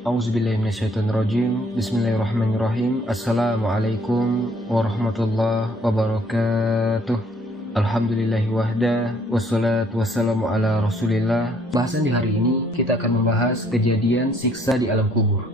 Auzubillahiminasyaitonirrajim. Bismillahirrahmanirrahim. Assalamualaikum warahmatullahi wabarakatuh. Alhamdulillahi wahda, wassalatu wassalamu ala rasulillah. Bahasan di hari ini kita akan membahas kejadian siksa di alam kubur.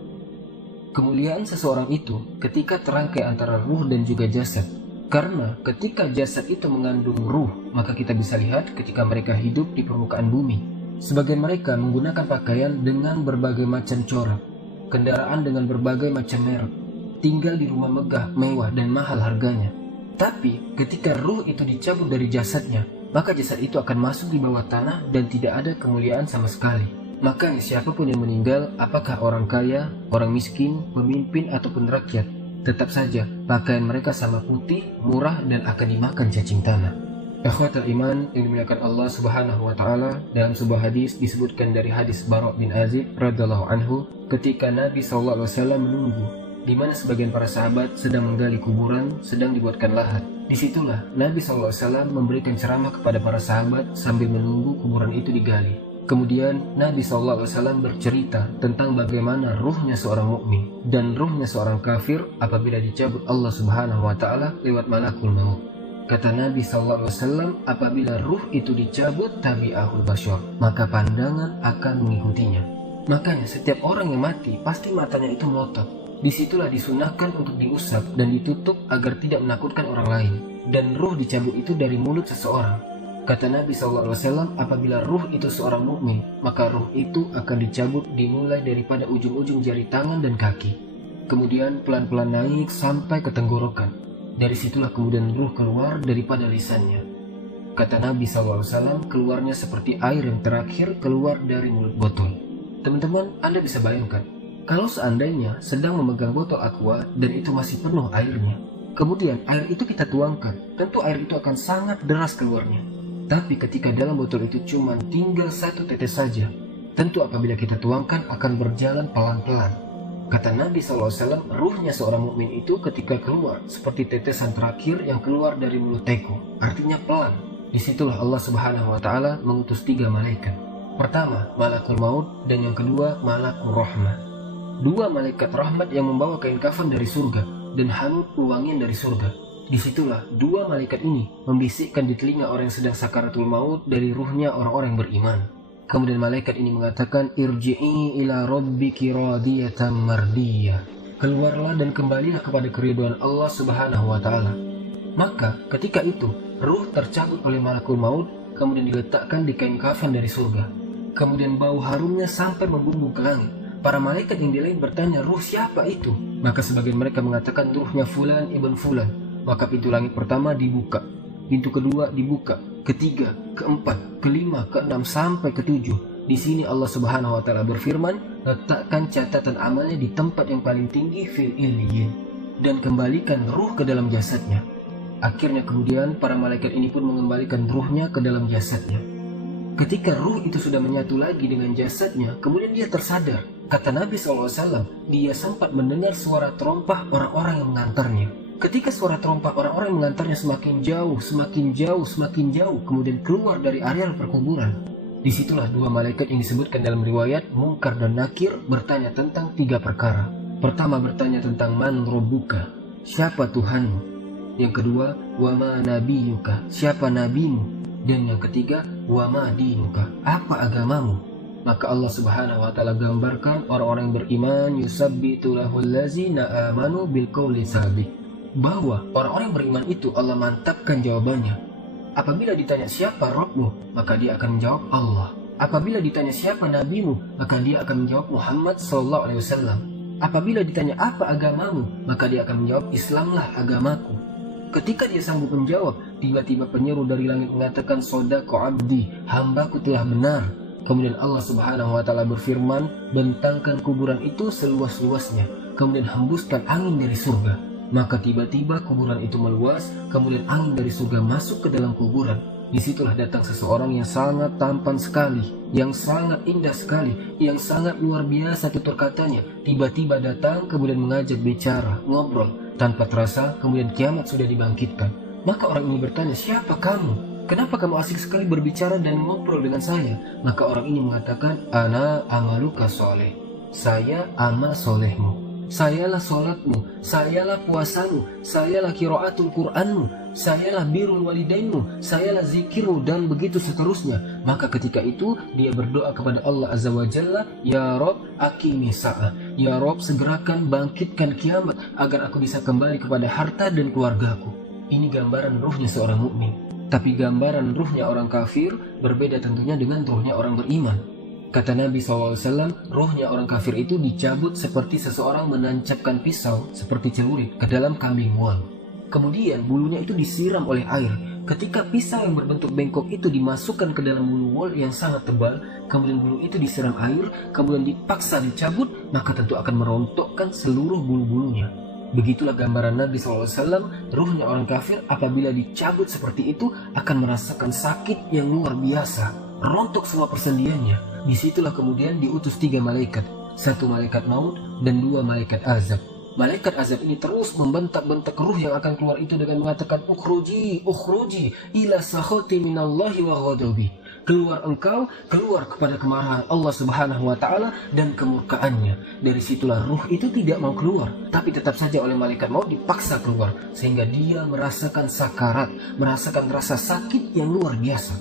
Kemuliaan seseorang itu ketika terangkai antara ruh dan juga jasad. Karena ketika jasad itu mengandung ruh, maka kita bisa lihat ketika mereka hidup di permukaan bumi. Sebagian mereka menggunakan pakaian dengan berbagai macam corak, kendaraan dengan berbagai macam merek, tinggal di rumah megah, mewah, dan mahal harganya. Tapi ketika ruh itu dicabut dari jasadnya, maka jasad itu akan masuk di bawah tanah dan tidak ada kemuliaan sama sekali. Makanya siapapun yang meninggal, apakah orang kaya, orang miskin, pemimpin, ataupun rakyat, tetap saja pakaian mereka sama putih, murah, dan akan dimakan cacing tanah. Ikhwatul iman yang dimuliakan Allah Subhanahu wa taala, dalam sebuah hadis disebutkan dari hadis Bara' bin Azib radhiyallahu anhu, ketika Nabi sallallahu alaihi wasallam menunggu di mana sebagian para sahabat sedang menggali kuburan, sedang dibuatkan lahat. Disitulah Nabi sallallahu alaihi wasallam memberikan ceramah kepada para sahabat sambil menunggu kuburan itu digali. Kemudian Nabi sallallahu alaihi wasallam bercerita tentang bagaimana ruhnya seorang mukmin dan ruhnya seorang kafir apabila dicabut Allah Subhanahu wa taala lewat malakul maut. Kata Nabi SAW, apabila ruh itu dicabut tabi'ahul basyar, maka pandangan akan mengikutinya. Makanya setiap orang yang mati pasti matanya itu melotot. Disitulah disunahkan untuk diusap dan ditutup agar tidak menakutkan orang lain. Dan ruh dicabut itu dari mulut seseorang. Kata Nabi SAW, apabila ruh itu seorang mukmin, maka ruh itu akan dicabut dimulai daripada ujung-ujung jari tangan dan kaki. Kemudian pelan-pelan naik sampai ke tenggorokan. Dari situlah kemudian ruh keluar daripada lisannya. Kata Nabi SAW, keluarnya seperti air yang terakhir keluar dari mulut botol. Teman-teman, Anda bisa bayangkan, kalau seandainya sedang memegang botol aqua dan itu masih penuh airnya, kemudian air itu kita tuangkan, tentu air itu akan sangat deras keluarnya. Tapi ketika dalam botol itu cuma tinggal satu tetes saja, tentu apabila kita tuangkan akan berjalan pelan-pelan. Kata Nabi SAW, ruhnya seorang mukmin itu ketika keluar seperti tetesan terakhir yang keluar dari mulut teko, artinya pelan. Disitulah Allah Subhanahu wa taala mengutus 3 malaikat. Pertama, malakul maut, dan yang kedua, malakul rahmah. 2 malaikat rahmat yang membawa kain kafan dari surga dan hanut pewangian dari surga. Disitulah 2 malaikat ini membisikkan di telinga orang yang sedang sakaratul maut dari ruhnya orang-orang yang beriman. Kemudian malaikat ini mengatakan, irji'i ila rabbiki radiyatan mardiyah. Keluarlah dan kembalilah kepada keridhaan Allah Subhanahu wa taala. Maka ketika itu ruh tercabut oleh malakul maut, kemudian diletakkan di kain kafan dari surga. Kemudian bau harumnya sampai membumbung ke langit. Para malaikat yang di lain bertanya, ruh siapa itu? Maka sebagian mereka mengatakan, ruhnya fulan ibn fulan. Maka pintu langit pertama dibuka, pintu kedua dibuka, ketiga, keempat, kelima, keenam, sampai ketujuh. Di sini Allah Subhanahu wa taala berfirman, letakkan catatan amalnya di tempat yang paling tinggi fil illiyin dan kembalikan ruh ke dalam jasadnya. Akhirnya kemudian para malaikat ini pun mengembalikan ruhnya ke dalam jasadnya. Ketika ruh itu sudah menyatu lagi dengan jasadnya, kemudian dia tersadar. Kata Nabi SAW, dia sempat mendengar suara terompah orang-orang yang mengantarnya. Ketika suara terompah orang-orang yang mengantarnya semakin jauh, semakin jauh, semakin jauh, kemudian keluar dari areal perkuburan. Disitulah 2 malaikat yang disebutkan dalam riwayat Munkar dan Nakir bertanya tentang 3 perkara. Pertama bertanya tentang man rabbuka, siapa Tuhanmu? Yang kedua, wa ma nabiyuka, siapa nabimu? Dan yang ketiga, wa ma dinuka, apa agamamu? Maka Allah Subhanahu wa taala gambarkan orang-orang yang beriman, yusabbitu lahul ladzina amanu bil qawli tsabit. Bahwa orang-orang yang beriman itu Allah mantapkan jawabannya. Apabila ditanya siapa Rabbmu, maka dia akan menjawab Allah. Apabila ditanya siapa nabimu, maka dia akan menjawab Muhammad SAW. Apabila ditanya apa agamamu, maka dia akan menjawab Islamlah agamaku. Ketika dia sanggup menjawab, tiba-tiba penyeru dari langit mengatakan, Sodaqo abdi, hambaku telah benar. Kemudian Allah Subhanahu wa taala berfirman, bentangkan kuburan itu seluas-luasnya, kemudian hembuskan angin dari surga. Maka tiba-tiba kuburan itu meluas, kemudian angin dari surga masuk ke dalam kuburan. Disitulah datang seseorang yang sangat tampan sekali, yang sangat indah sekali, yang sangat luar biasa tutur katanya. Tiba-tiba datang, kemudian mengajak bicara, ngobrol. Tanpa terasa, kemudian kiamat sudah dibangkitkan. Maka orang ini bertanya, siapa kamu? Kenapa kamu asik sekali berbicara dan ngobrol dengan saya? Maka orang ini mengatakan, ana amaluka soleh. saya amal solehmu, sayalah solatmu, sayalah puasamu, sayalah qiraatul Qur'anmu, sayalah birrul walidainmu, sayalah zikirmu, dan begitu seterusnya. Maka ketika itu dia berdoa kepada Allah Azza wa Jalla, ya Rob aqimi sa'ah, ya Rob segerakan bangkitkan kiamat agar aku bisa kembali kepada harta dan keluargaku. Ini gambaran ruhnya seorang mukmin. Tapi gambaran ruhnya orang kafir berbeda tentunya dengan ruhnya orang beriman. Kata Nabi SAW, ruhnya orang kafir itu dicabut seperti seseorang menancapkan pisau seperti celurit ke dalam kambing wol. Kemudian bulunya itu disiram oleh air. Ketika pisau yang berbentuk bengkok itu dimasukkan ke dalam bulu wol yang sangat tebal, kemudian bulu itu disiram air, kemudian dipaksa dicabut, maka tentu akan merontokkan seluruh bulu-bulunya. Begitulah gambaran Nabi SAW, ruhnya orang kafir apabila dicabut seperti itu akan merasakan sakit yang luar biasa, rontok semua persendiannya. Disitulah kemudian diutus 3 malaikat, 1 malaikat maut dan 2 malaikat azab. Malaikat azab ini terus membentak-bentak ruh yang akan keluar itu dengan mengatakan, ukhruji, ukhruji, ila sakhati minallahi wa ghadabi. Keluar engkau, keluar kepada kemarahan Allah Subhanahu wa Ta'ala dan kemurkaannya. Dari situlah ruh itu tidak mau keluar, tapi tetap saja oleh malaikat maut dipaksa keluar, sehingga dia merasakan sakarat, merasakan rasa sakit yang luar biasa.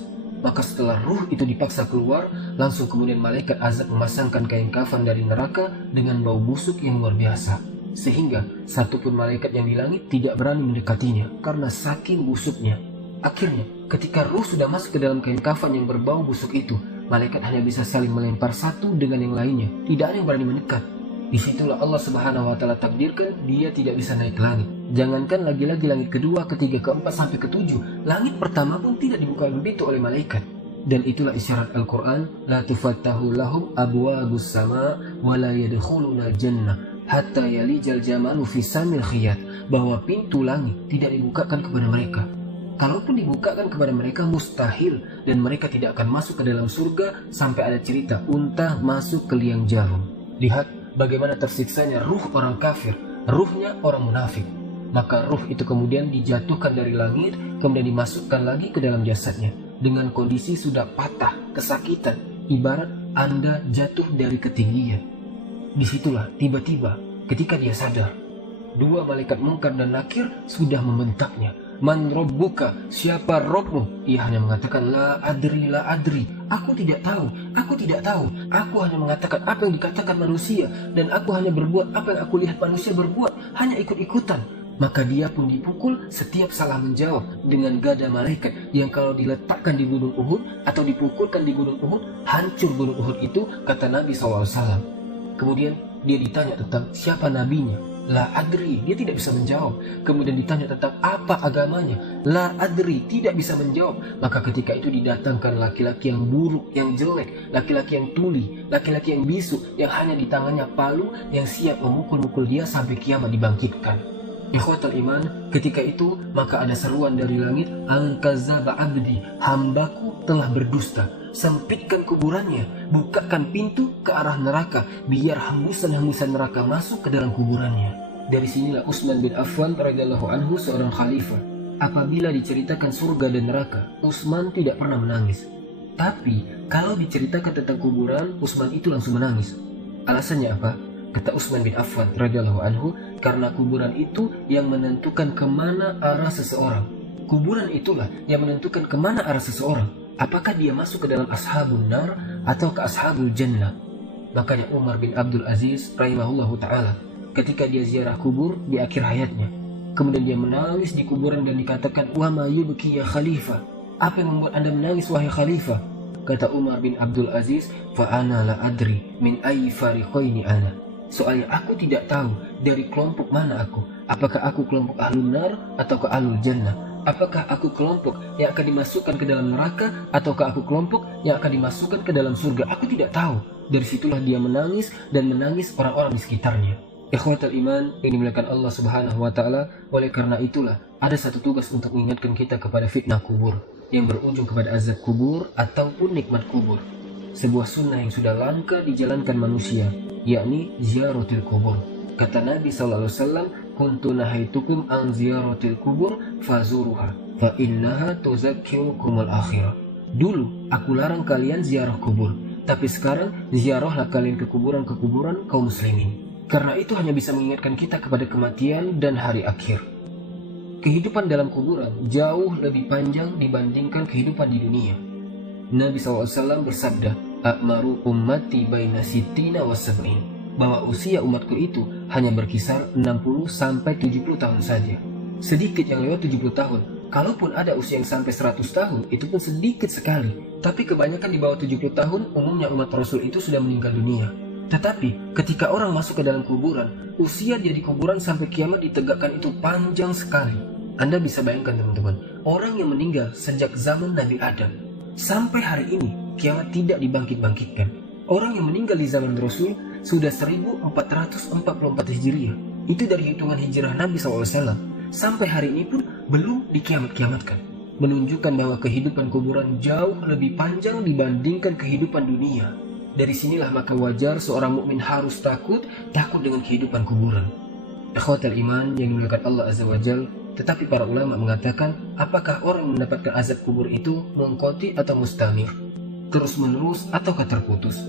Maka setelah ruh itu dipaksa keluar, langsung kemudian malaikat azab memasangkan kain kafan dari neraka dengan bau busuk yang luar biasa, sehingga satupun malaikat yang di langit tidak berani mendekatinya karena saking busuknya. Akhirnya, ketika ruh sudah masuk ke dalam kain kafan yang berbau busuk itu, malaikat hanya bisa saling melempar satu dengan yang lainnya. Tidak ada yang berani mendekat. Disitulah Allah Subhanahu wa Ta'ala takdirkan dia tidak bisa naik ke langit. Jangankan lagi-lagi langit kedua, ketiga, keempat, sampai ketujuh, langit pertama pun tidak dibuka begitu oleh malaikat. Dan itulah isyarat Al-Quran, la tufattahu lahum abwabus sama wa la yadkhuluna jannah hatta yalijal jamalu fi samil khiyat, bahwa pintu langit tidak dibukakan kepada mereka. Kalaupun dibukakan kepada mereka mustahil, dan mereka tidak akan masuk ke dalam surga sampai ada cerita unta masuk ke liang jarum. Lihat bagaimana tersiksanya ruh orang kafir, ruhnya orang munafik. Maka ruh itu kemudian dijatuhkan dari langit, kemudian dimasukkan lagi ke dalam jasadnya dengan kondisi sudah patah, kesakitan, ibarat Anda jatuh dari ketinggian. Disitulah tiba-tiba ketika dia sadar, 2 malaikat Munkar dan Nakir sudah membentaknya. Man robbuka, siapa Robmu? Ia hanya mengatakan la adri, la adri, aku tidak tahu, aku tidak tahu. Aku hanya mengatakan apa yang dikatakan manusia, dan aku hanya berbuat apa yang aku lihat manusia berbuat, hanya ikut-ikutan. Maka dia pun dipukul setiap salah menjawab dengan gada malaikat yang kalau diletakkan di gunung Uhud atau dipukulkan di gunung Uhud, hancur gunung Uhud itu, kata Nabi SAW. Kemudian dia ditanya tentang siapa nabinya. La adri, dia tidak bisa menjawab. Kemudian ditanya tentang apa agamanya. La adri, tidak bisa menjawab. Maka ketika itu didatangkan laki-laki yang buruk, yang jelek, laki-laki yang tuli, laki-laki yang bisu, yang hanya di tangannya palu, yang siap memukul-mukul dia sampai kiamat dibangkitkan. Ikhwatal iman, ketika itu maka ada seruan dari langit, al-kazaba abdi, hambaku telah berdusta. Sempitkan kuburannya, bukakan pintu ke arah neraka, biar hembusan-hembusan neraka masuk ke dalam kuburannya. Dari sinilah Utsman bin Affan radhiyallahu anhu, seorang khalifah, apabila diceritakan surga dan neraka, Utsman tidak pernah menangis. Tapi kalau diceritakan tentang kuburan, Utsman itu langsung menangis. Alasannya apa? Kata Utsman bin Affan radhiyallahu anhu, karena kuburan itu yang menentukan kemana arah seseorang. Kuburan itulah yang menentukan kemana arah seseorang. Apakah dia masuk ke dalam ashabun nar atau ke ashabul jannah? Makanya Umar bin Abdul Aziz rahimahullahu ta'ala, ketika dia ziarah kubur di akhir hayatnya, kemudian dia menangis di kuburan dan dikatakan, wa ma yubki ya khalifah, apa yang membuat anda menangis wahai khalifah? Kata Umar bin Abdul Aziz, fa ana la adri min ayyi fariqaini ana, soalnya aku tidak tahu dari kelompok mana aku, apakah aku kelompok ahlun nar atau ke ahlul jannah. Apakah aku kelompok yang akan dimasukkan ke dalam neraka, ataukah aku kelompok yang akan dimasukkan ke dalam surga? Aku tidak tahu. Dari situlah dia menangis dan menangis orang-orang di sekitarnya. Ikhwatal iman yang dimuliakan Allah Subhanahu wa Ta'ala, oleh karena itulah ada satu tugas untuk mengingatkan kita kepada fitnah kubur yang berujung kepada azab kubur ataupun nikmat kubur. Sebuah sunnah yang sudah langka dijalankan manusia, yakni ziaratul kubur. Kata Nabi SAW, kuntu nahaitukum an ziyaratil kubur fazuruha fa innaha tuzakkirukumul akhirah. Dulu aku larang kalian ziarah kubur, Tapi sekarang ziarahlah kalian ke kuburan-kuburan kaum muslimin. Karena itu hanya bisa mengingatkan kita kepada kematian dan hari akhir. Kehidupan dalam kuburan jauh lebih panjang dibandingkan kehidupan di dunia. Nabi SAW bersabda, "A'maru ummati baina sittina wa sab'in," bahwa usia umatku itu hanya berkisar 60 sampai 70 tahun saja. Sedikit yang lewat 70 tahun. Kalaupun ada usia yang sampai 100 tahun, itu pun sedikit sekali. Tapi kebanyakan di bawah 70 tahun, umumnya umat Rasul itu sudah meninggal dunia. Tetapi ketika orang masuk ke dalam kuburan, usia dia di kuburan sampai kiamat ditegakkan itu panjang sekali. Anda bisa bayangkan teman-teman, orang yang meninggal sejak zaman Nabi Adam sampai hari ini kiamat tidak dibangkit-bangkitkan. Orang yang meninggal di zaman Rasul sudah 1444 Hijriah. Itu dari hitungan hijrah Nabi SAW. Sampai hari ini pun belum dikiamat-kiamatkan. Menunjukkan bahwa kehidupan kuburan jauh lebih panjang dibandingkan kehidupan dunia. Dari sinilah maka wajar seorang mukmin harus takut dengan kehidupan kuburan. Ikhwatal iman yang dimuliakan Allah Azza wa Jalla, tetapi para ulama mengatakan, apakah orang mendapatkan azab kubur itu munqati atau mustamir, terus menerus ataukah terputus?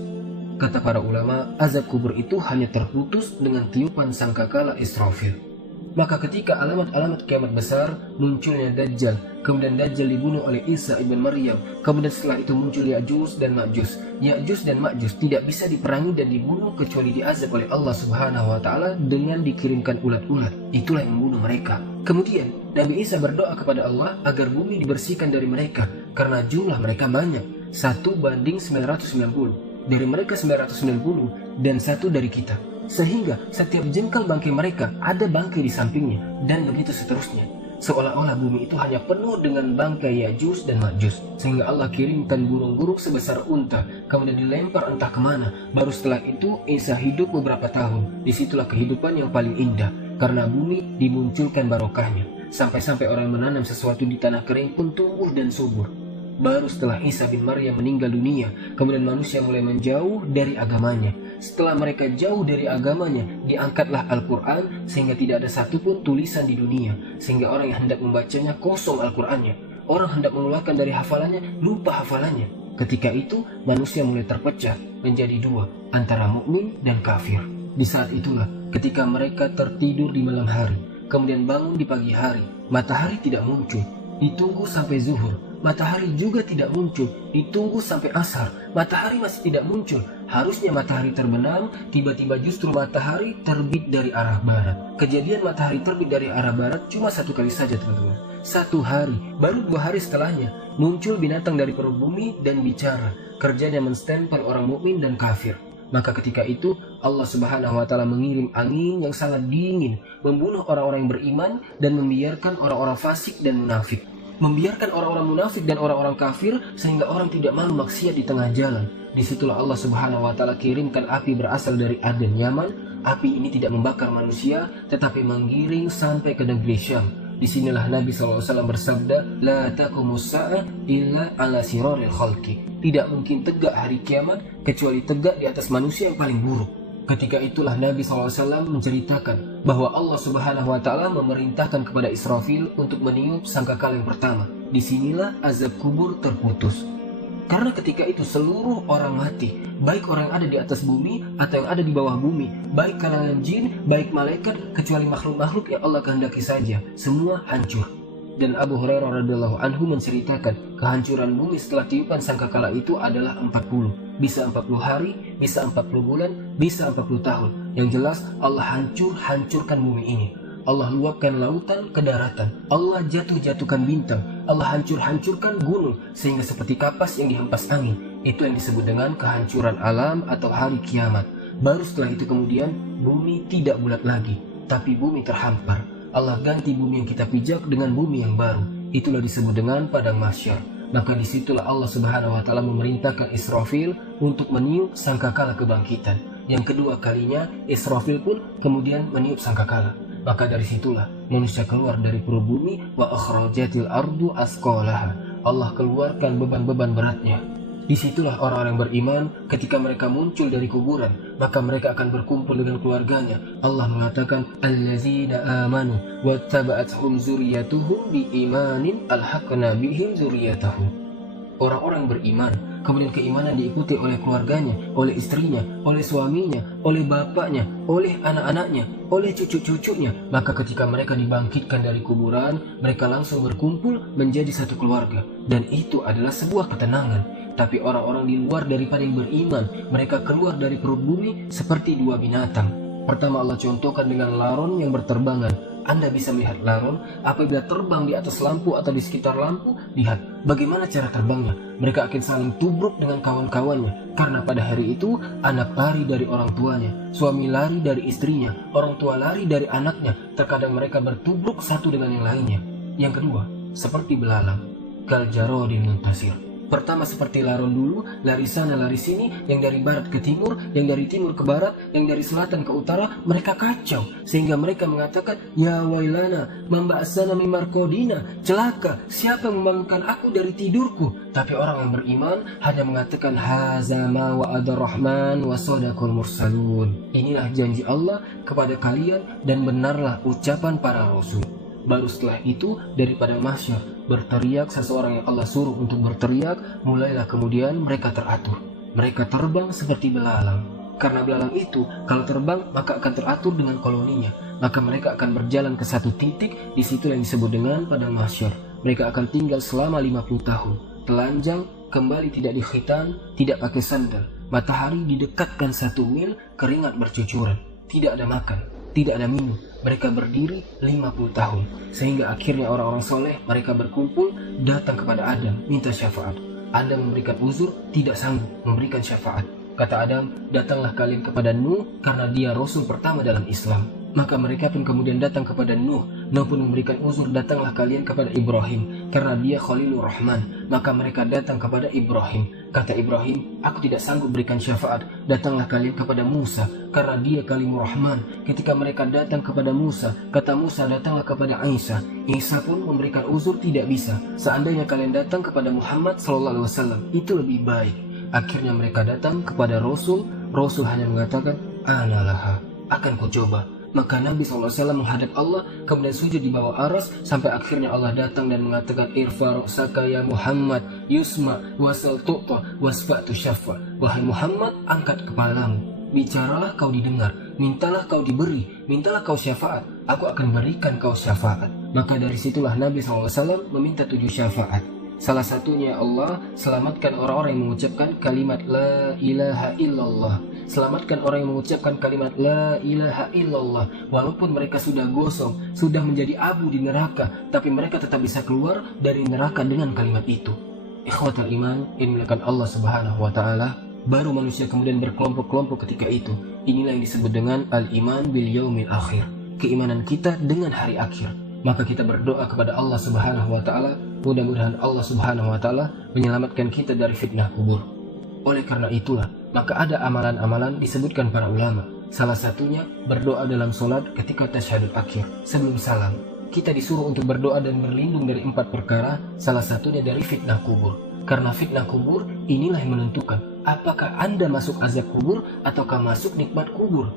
Kata para ulama, azab kubur itu hanya terputus dengan tiupan sangkakala Israfil. Maka ketika alamat-alamat kiamat besar, munculnya Dajjal, kemudian Dajjal dibunuh oleh Isa ibn Maryam, kemudian setelah itu muncul Ya'juj dan Ma'juj. Ya'juj dan Ma'juj tidak bisa diperangi dan dibunuh kecuali diazab oleh Allah Subhanahu wa taala dengan dikirimkan ulat-ulat. Itulah yang membunuh mereka. Kemudian Nabi Isa berdoa kepada Allah agar bumi dibersihkan dari mereka karena jumlah mereka banyak, 1:990. Dari mereka 990 dan 1 dari kita. Sehingga setiap jengkal bangkai mereka ada bangkai di sampingnya, dan begitu seterusnya. Seolah-olah bumi itu hanya penuh dengan bangkai Ya'juj dan Ma'juj. Sehingga Allah kirimkan burung-burung sebesar unta, kemudian dilempar entah kemana. Baru setelah itu Isa hidup beberapa tahun. Disitulah kehidupan yang paling indah, karena bumi dimunculkan barokahnya. Sampai-sampai orang menanam sesuatu di tanah kering pun tumbuh dan subur. Baru setelah Isa bin Maryam meninggal dunia, kemudian manusia mulai menjauh dari agamanya. Setelah mereka jauh dari agamanya, diangkatlah Al-Quran sehingga tidak ada satupun tulisan di dunia. Sehingga orang yang hendak membacanya kosong Al-Qurannya. Orang hendak mengeluarkan dari hafalannya, lupa hafalannya. Ketika itu, manusia mulai terpecah menjadi dua, antara mukmin dan kafir. Di saat itulah, ketika mereka tertidur di malam hari, kemudian bangun di pagi hari, matahari tidak muncul, ditunggu sampai zuhur. Matahari juga tidak muncul, ditunggu sampai asar. Matahari masih tidak muncul. Harusnya matahari terbenam, tiba-tiba justru matahari terbit dari arah barat. Kejadian matahari terbit dari arah barat cuma 1 kali saja teman-teman. 1 hari, baru 2 hari setelahnya muncul binatang dari perut bumi dan bicara. Kerjanya menstempel orang mukmin dan kafir. Maka ketika itu Allah Subhanahu wa taala mengirim angin yang sangat dingin, membunuh orang-orang yang beriman dan membiarkan orang-orang fasik dan munafik. Membiarkan orang-orang munafik dan orang-orang kafir sehingga orang tidak malu maksiat di tengah jalan. Disitulah Allah Subhanahu wa taala kirimkan api berasal dari Aden, Yaman. Api ini tidak membakar manusia tetapi menggiring sampai ke negeri Syam. Disinilah Nabi SAW bersabda, "La taqumus sa'ah illa ala siraril khalqi." Tidak mungkin tegak hari kiamat kecuali tegak di atas manusia yang paling buruk. Ketika itulah Nabi SAW menceritakan bahwa Allah Subhanahu wa taala memerintahkan kepada Israfil untuk meniup sangkakala yang pertama. Disinilah azab kubur terputus. Karena ketika itu seluruh orang mati, baik orang yang ada di atas bumi atau yang ada di bawah bumi, baik kalangan jin, baik malaikat, kecuali makhluk-makhluk yang Allah kehendaki saja, semua hancur. Dan Abu Hurairah radhiyallahu anhu menceritakan kehancuran bumi setelah tiupan sangkakala itu adalah 40. Bisa 40 hari, bisa 40 bulan, bisa 40 tahun. Yang jelas Allah hancurkan bumi ini. Allah luapkan lautan ke daratan. Allah jatuhkan bintang. Allah hancurkan gunung sehingga seperti kapas yang dihempas angin. Itu yang disebut dengan kehancuran alam atau hari kiamat. Baru setelah itu kemudian bumi tidak bulat lagi, tapi bumi terhampar. Allah ganti bumi yang kita pijak dengan bumi yang baru. Itulah disebut dengan padang mahsyar. Maka disitulah Allah Subhanahu wa taala memerintahkan Israfil untuk meniup sangkakala kebangkitan. Yang kedua kalinya Israfil pun kemudian meniup sangkakala. Maka dari situlah manusia keluar dari perut bumi, wa akhrajatil ardu asqalaha. Allah keluarkan beban-beban beratnya. Disitulah orang-orang beriman ketika mereka muncul dari kuburan, maka mereka akan berkumpul dengan keluarganya. Allah mengatakan, allazina amanu wattaba'athum zurriyyatuhum biimanin alhaqna bihim zurriyyatahum. Orang-orang beriman kemudian keimanan diikuti oleh keluarganya, oleh istrinya, oleh suaminya, oleh bapaknya, oleh anak-anaknya, oleh cucu-cucunya, maka ketika mereka dibangkitkan dari kuburan, mereka langsung berkumpul menjadi satu keluarga. Dan itu adalah sebuah ketenangan. Tapi orang-orang di luar daripada yang beriman, mereka keluar dari perut bumi seperti dua binatang. Pertama Allah contohkan dengan laron yang berterbangan. Anda bisa melihat laron apabila terbang di atas lampu atau di sekitar lampu. Lihat bagaimana cara terbangnya. Mereka akan saling tubruk dengan kawan-kawannya. Karena pada hari itu anak lari dari orang tuanya, suami lari dari istrinya, orang tua lari dari anaknya. Terkadang mereka bertubruk satu dengan yang lainnya. Yang kedua, seperti belalang, kaljarodin muntasir. Pertama seperti laron dulu, lari sana lari sini, yang dari barat ke timur, yang dari timur ke barat, yang dari selatan ke utara, mereka kacau. Sehingga mereka mengatakan, ya wailana, mamba'asana mimarkodina, celaka, siapa yang membangunkan aku dari tidurku? Tapi orang yang beriman hanya mengatakan, hazama wa'adar rahman wa sadaqul mursalun. Inilah janji Allah kepada kalian dan benarlah ucapan para rasul. Baru setelah itu daripada mahsyar berteriak seseorang yang Allah suruh untuk berteriak, mulailah kemudian mereka teratur. Mereka terbang seperti belalang. Karena belalang itu kalau terbang maka akan teratur dengan koloninya. Maka mereka akan berjalan ke satu titik, di situ yang disebut dengan padang mahsyar. Mereka akan tinggal selama 50 tahun. Telanjang, kembali tidak dikhitan, tidak pakai sandal. Matahari didekatkan 1 mil, keringat bercucuran. Tidak ada makan, tidak ada minum. Mereka berdiri 50 tahun. Sehingga akhirnya orang-orang soleh mereka berkumpul datang kepada Adam minta syafaat. Adam memberikan uzur, tidak sanggup memberikan syafaat. Kata Adam, datanglah kalian kepada Nuh karena dia rasul pertama dalam Islam. Maka mereka pun kemudian datang kepada Nuh. Nuh pun memberikan uzur, datanglah kalian kepada Ibrahim karena dia Khalilur Rahman. Maka mereka datang kepada Ibrahim. Kata Ibrahim, aku tidak sanggup berikan syafaat. Datanglah kalian kepada Musa karena dia Kalimur Rahman. Ketika mereka datang kepada Musa, kata Musa, datanglah kepada Isa. Isa pun memberikan uzur, tidak bisa. Seandainya kalian datang kepada Muhammad SAW, itu lebih baik. Akhirnya mereka datang kepada Rasul. Rasul hanya mengatakan, analaha, akan ku coba. Maka Nabi SAW menghadap Allah, kemudian sujud di bawah aras, sampai akhirnya Allah datang dan mengatakan, irfa ra'saka ya Muhammad, yusma wasal tu'ta wasfa'tu syafa. Wahai Muhammad, angkat kepalamu, bicaralah kau didengar, mintalah kau diberi, mintalah kau syafaat, aku akan berikan kau syafaat. Maka dari situlah Nabi SAW meminta 7 syafaat. Salah satunya, Allah selamatkan orang-orang yang mengucapkan kalimat la ilaha illallah. Selamatkan orang yang mengucapkan kalimat la ilaha illallah. Walaupun mereka sudah gosong, sudah menjadi abu di neraka, tapi mereka tetap bisa keluar dari neraka dengan kalimat itu. Ikhwatul iman, yang dimuliakan Allah Subhanahu wa ta'ala, baru manusia kemudian berkelompok-kelompok ketika itu. Inilah yang disebut dengan al-iman bil yaumil akhir, keimanan kita dengan hari akhir. Maka kita berdoa kepada Allah Subhanahu wa ta'ala, mudah-mudahan Allah Subhanahu wa ta'ala menyelamatkan kita dari fitnah kubur. Oleh karena itulah, maka ada amalan-amalan disebutkan para ulama. Salah satunya berdoa dalam solat ketika tasyahud akhir. Sebelum salam, kita disuruh untuk berdoa dan berlindung dari 4 perkara. Salah satunya dari fitnah kubur. Karena fitnah kubur inilah yang menentukan apakah Anda masuk azab kubur ataukah masuk nikmat kubur.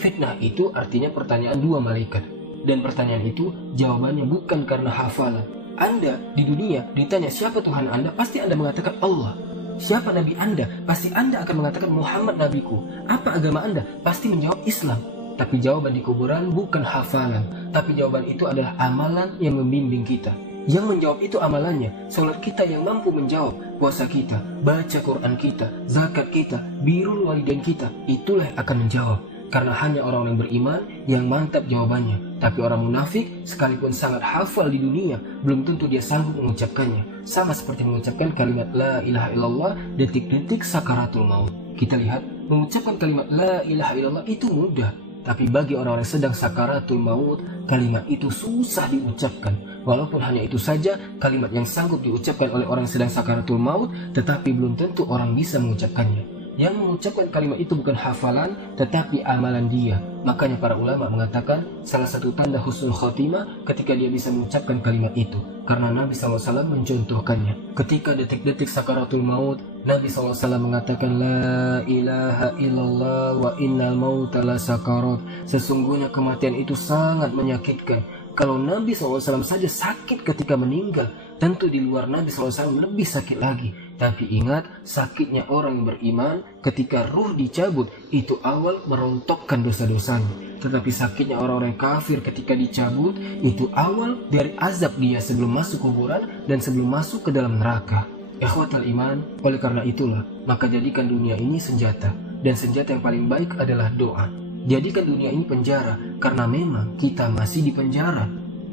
Fitnah itu artinya pertanyaan 2 malaikat. Dan pertanyaan itu jawabannya bukan karena hafalan. Anda di dunia ditanya siapa Tuhan Anda, pasti Anda mengatakan Allah. Siapa Nabi Anda, pasti Anda akan mengatakan Muhammad Nabiku. Apa agama Anda, pasti menjawab Islam. Tapi jawaban di kuburan bukan hafalan, tapi jawaban itu adalah amalan yang membimbing kita. Yang menjawab itu amalannya, sholat kita yang mampu menjawab, puasa kita, baca Quran kita, zakat kita, birrul walidain kita, itulah yang akan menjawab. Karena hanya orang yang beriman yang mantap jawabannya. Tapi orang munafik sekalipun sangat hafal di dunia, belum tentu dia sanggup mengucapkannya. Sama seperti mengucapkan kalimat la ilaha illallah detik-detik sakaratul maut. Kita lihat, mengucapkan kalimat la ilaha illallah itu mudah. Tapi bagi orang-orang yang sedang sakaratul maut, kalimat itu susah diucapkan. Walaupun hanya itu saja kalimat yang sanggup diucapkan oleh orang yang sedang sakaratul maut, tetapi belum tentu orang bisa mengucapkannya. Yang mengucapkan kalimat itu bukan hafalan, tetapi amalan dia. Makanya para ulama mengatakan salah satu tanda husnul khotimah ketika dia bisa mengucapkan kalimat itu. Karena Nabi SAW mencontohkannya. Ketika detik-detik sakaratul maut, Nabi SAW mengatakan la ilaha illallah wa innal mauta la sakarat. Sesungguhnya kematian itu sangat menyakitkan. Kalau Nabi SAW saja sakit ketika meninggal, tentu di luar Nabi SAW lebih sakit lagi. Tapi ingat, sakitnya orang yang beriman ketika ruh dicabut itu awal merontokkan dosa-dosanya. Tetapi sakitnya orang-orang kafir ketika dicabut itu awal dari azab dia sebelum masuk kuburan dan sebelum masuk ke dalam neraka. Ikhwatal iman, oleh karena itulah, maka jadikan dunia ini senjata. Dan senjata yang paling baik adalah doa. Jadikan dunia ini penjara, karena memang kita masih di penjara.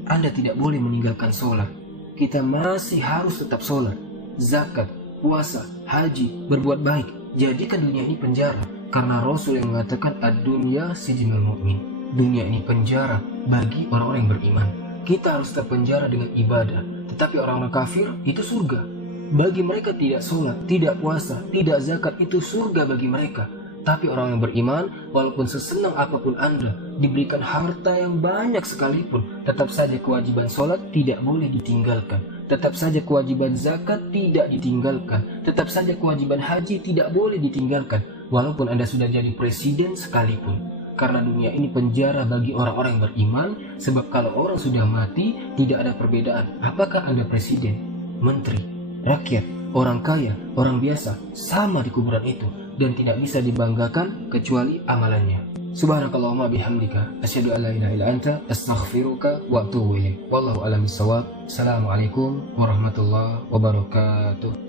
Anda tidak boleh meninggalkan sholat. Kita masih harus tetap sholat, zakat, puasa, haji, berbuat baik. Jadikan dunia ini penjara, karena Rasul yang mengatakan ad-dunya sijnul mu'min. Dunia ini penjara bagi orang-orang yang beriman. Kita harus terpenjara dengan ibadah, tetapi orang-orang kafir itu surga. Bagi mereka tidak sholat, tidak puasa, tidak zakat itu surga bagi mereka. Tapi orang yang beriman, walaupun sesenang apapun Anda diberikan harta yang banyak sekalipun, tetap saja kewajiban sholat tidak boleh ditinggalkan. Tetap saja kewajiban zakat tidak ditinggalkan. Tetap saja kewajiban haji tidak boleh ditinggalkan. Walaupun Anda sudah jadi presiden sekalipun. Karena dunia ini penjara bagi orang-orang yang beriman. Sebab kalau orang sudah mati, tidak ada perbedaan. Apakah Anda presiden, menteri, rakyat, orang kaya, orang biasa, sama di kuburan itu. Dan tidak bisa dibanggakan kecuali amalannya. Subhanakallahumma bihamdika asyhadu an la ilaha illa anta astaghfiruka wa atubu ilaik. Wallahu a'lam bissawab. Assalamualaikum warahmatullahi wabarakatuh.